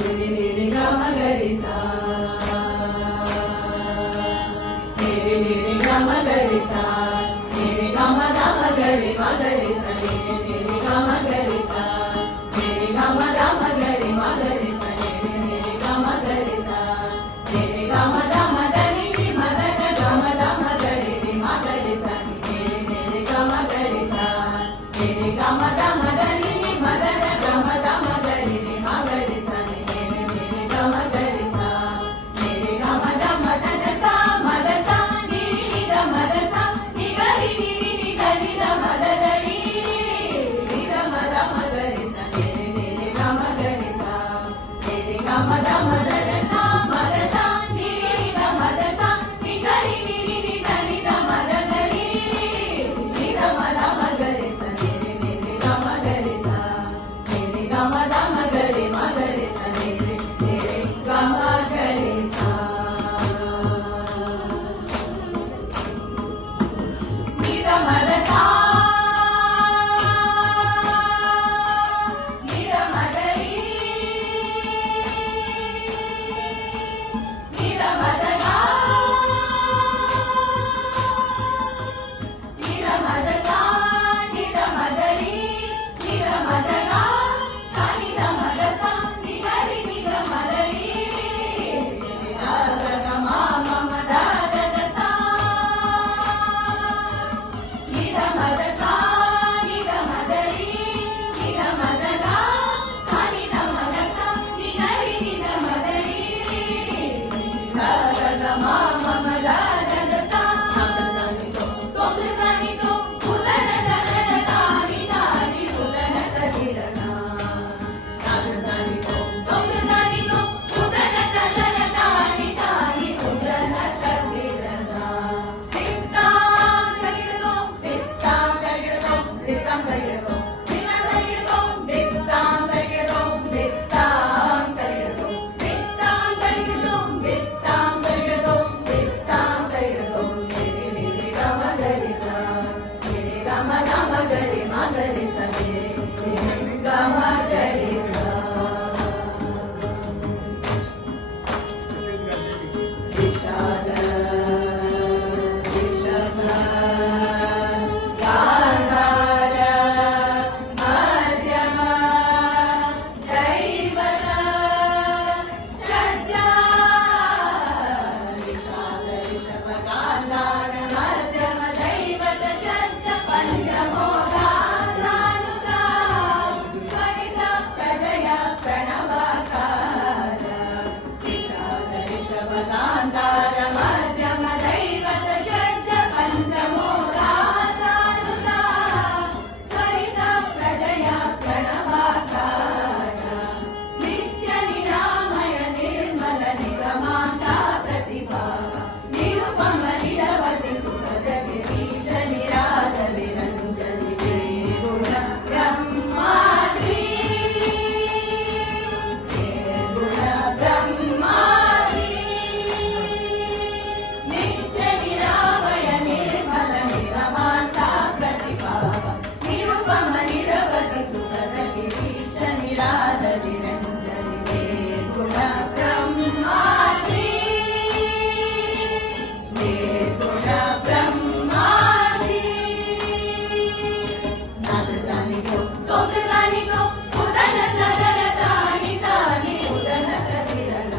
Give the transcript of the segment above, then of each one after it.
रे रे रे ग म ग रे सा रे रे रे रे ग म ग रे सा रे रे ग म द म ग रे सा रे रे रे रे ग म ग रे सा रे रे ग म द म ग रे सा रे रे रे ग म ग रे सा रे रे ग म द म ग रे रे म द ग ग म द म ग रे रे म ग रे सा रे रे रे ग म ग रे सा रे रे ग म द म ग रे रे म द ग ग म द म ग रे रे म ग रे सा रे रे ग म ग रे सा रे रे ग म ದ ಮ ದ ಗ ಸ ಮ ದ ಸ ನಿ ರಿ ಗ ಮ ದ ಸ ನಿ ಗ ರಿ ನಿ ರಿ ನಿ ಗ ರಿ ದ ಮ ದ ಗ ರಿ ರಿ ದ ಮ ದ ಮ ಗ ರೆ ಸ ರೆ ರೆ ಗ ಮ ಗ ರೆ ಸ ರೆ ರೆ ಗ ಮ ದ ಮ ದ ಗ ಸ ಮ ದ ಸ ನಿ ರಿ ಗ ಮ ದ ಸ ನಿ ಗ ರಿ ನಿ ರಿ ನಿ ಗ ರಿ ದ ಮ ದ ಗ ರಿ ರಿ ದ ಮ ದ ಮ ಗ ರೆ ಸ ರೆ ರೆ ಗ ಮ ಗ ರೆ ಸ ರೆ ರೆ ಗ ಮ ದ ಮ ಗ ರೆ ಸ ರೆ ರೆ ಗ ಮ ಗ ರೆ ಸ ನಿ ದ ಮ ದ ಸ ನಿ ದ ಮ ಗ ರಿ ನಿ ದ ಮ ದ ಗ ನಿ ದ ಮ ದ ಸ ನಿ ದ ಮ ದ ರಿ ನಿ ದ ಮ ದ ಗ ಸ ನಿ ದ ಮ ದ ಸ ನಿ ಗ ರಿ ನಿ ದ ಮ ದ ರಿ ಗ ಗ ಗ ಮ ಮ ಮ ದ ದ ದ ಸ ನಿ ದ ಮ ದ ಸ ನಿ ದ ಮ ದ ರಿ ನಿ ದ ಮ ದ ಗ ಸ ನಿ ದ ಮ ದ ಸ ನಿ ಗ ರಿ ನಿ ದ ಮ ದ ರಿ ಗ ಗ ಗ ಮ ಮ ಮ ದ ದ ದ ಸ ತೊಂ ದ ನಿ ತೊ ಉದನ ದ ದ ದ ದ ನಿ ದ ನಿ ಉದನ ದ ದಿ ದ ನ ದ ನಿ ತೊ ತೊಂ ದ ನಿ ತೊ ಉದನ ದ ದ ದ ದ ನಿ ದ ನಿ ಉದನ ದ ದಿ ದ ನ ತಿತ್ತಾಂ ತಗಿಡತೊ ತಿತ್ತಾಂ ತಗಿಡತೊ ತಿತ್ತಾಂ ತಗಿಡತೊ ತಿತ್ತಾಂ ತಗಿಡತೊ ತಿತ್ತಾಂ ತಗಿಡತೊ ತಿತ್ತಾಂ ತಗಿಡತೊ ತಿತ್ತಾಂ ತಗಿಡತೊ ತಿತ್ತಾಂ ತಗಿಡತೊ ತಿತ್ತಾಂ ತಗಿಡತೊ ರೆ ರೆ ರೆ ಗ ಮ ಗ ರೆ ಸ ರೆ ರೆ ಗ ಮ ದ ಮ ಗ ರೆ ಸ ರೆ ರೆ ಗ ಮ ಗ ರೆ ಸ ವಿಷಾದ ಋಷಭ ಗಾಂಧಾರ ಮಧ್ಯಮ ದೈವತ ಷಡ್ಜ ವಿಷಾದ ಋಷಭ ಗಾಂಧಾರ ಮಧ್ಯಮ ದೈವತ ಷಡ್ಜ ಪಂಚಮೋ ಗಾಂಧಾನುತ ಸ್ವರಿತ ಪ್ರಜಯ ಪ್ರಣವಕಾರ ವಿಷಾದ ಋಷಭ ಗಾಂಧಾರ ಮಧ್ಯಮ ದೈವತ ಷಡ್ಜ ಪಂಚಮೋ ಗಾಂಧಾನುತ ಸ್ವರಿತ ಪ್ರಜಯ ಪ್ರಣವಕಾರ ನಿತ್ಯ ನಿರಾಮಯ ನಿರ್ಮಲ ನಿಗಮಾಂತ ಪ್ರತಿಭಾವ ನಿರುಪಮ ನಿರವಧಿ ಸುಖದ ಗಿರೀಶ ನಿರಾದ ನಿರಂಜನಿ ಗುಣ ಬ್ರಹ್ಮಾದ್ರಿ ಗುಣ ಬ್ರಹ್ಮಾದ್ರಿ ನಿತ್ಯ ನಿರಾಮಯ ನಿರ್ಮಲ ನಿಗಮಾಂತ ಪ್ರತಿಭಾವ ನಿರುಪಮ ನಿರವಧಿ ಸುಖದ ಗಿರೀಶ ನಿರಾದ ನಿರಂಜನಿ ಗುಣ ಬ್ರಹ್ಮಾದ್ರಿ ಗುಣ ಬ್ರಹ್ಮಾದ್ರಿ ನಾದ ದಾನಿ ತೊ ತೊಂ ದಾನಿ ತೊ ಉದನ ದ ದ ದ ದ ನಿ ದ ನಿ ಉದನ ದ ದಿ ದ ನ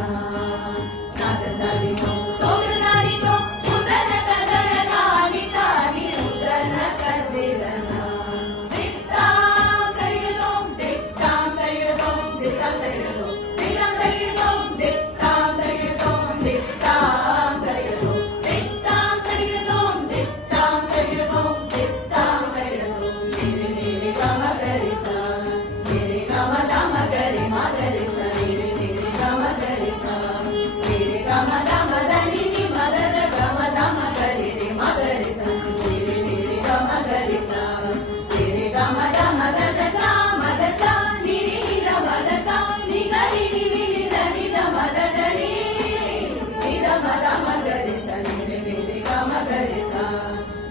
ನಾದ ದಾನಿ ತೊ ತೊಂ ದಾನಿ ತೊ ಉದನ ದ ದ ದ ದ ನಿ ದ ನಿ ಉದನ ದ ದಿ ದ ನ ತಿತ್ತಾಂ ತಗಿಡತೊ ತಿತ್ತಾಂ ತಗಿಡತೊ ತಿತ್ತಾಂ ತಗಿಡತೊ ತಿತ್ತಾಂ ತಗಿಡತೊ ತಿತ್ತಾಂ ತಗಿಡತೊ ತಿತ್ತಾಂ ತಗಿಡತೊ ತಿತ್ತಾಂ ತಗಿಡತೊ ತಿತ್ತಾಂ ತಗಿಡತೊ ತಿತ್ತಾಂ ತಗಿಡತೊ ರೆ ರೆ ರೆ ಗ ಮ ಗ ರೆ ಸ ರೆ ರೆ ಗ ಮ ದ ಮ ಗ ರೆ ಸ ರೆ ರೆ ಗ ಮ ಗ ರೆ ಸ ರೆ ರೆ ಗ ಮ ದ ಮ ದ ನಿ ನಿ ಮ ದ ದ ಗ ಮ ದ ಮ ಗ ರೆ ರೆ ಮ ಗ ರೆ ಸ ರೆ ರೆ ಗ ಮ ಗ ರೆ ಸ ರೆ ರೆ ಗ ಮ ದ ಮ ದ ದ ಸ ಮ ದ ಸ ನಿ ರಿ ನಿ ದ ಮ ದ ಸ ನಿ ಗ ರಿ ನಿ ರಿ ನಿ ದ ನಿ ದ ಮ ದ ದ ರಿ ರಿ ದ ಮ ದ ಮ ಗ ರೆ ಸ ರೆ ರೆ ಗ ಮ ಗ ರೆ ಸ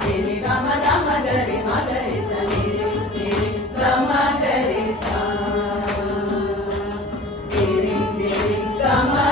ರೆ ರೆ ಗ ಮ ದ ಮ ಗ ರೆ ಸ ರೆ ರೆ ಗ ಮ ಗ ರೆ ಸ ರೆ ರೆ ಗಮ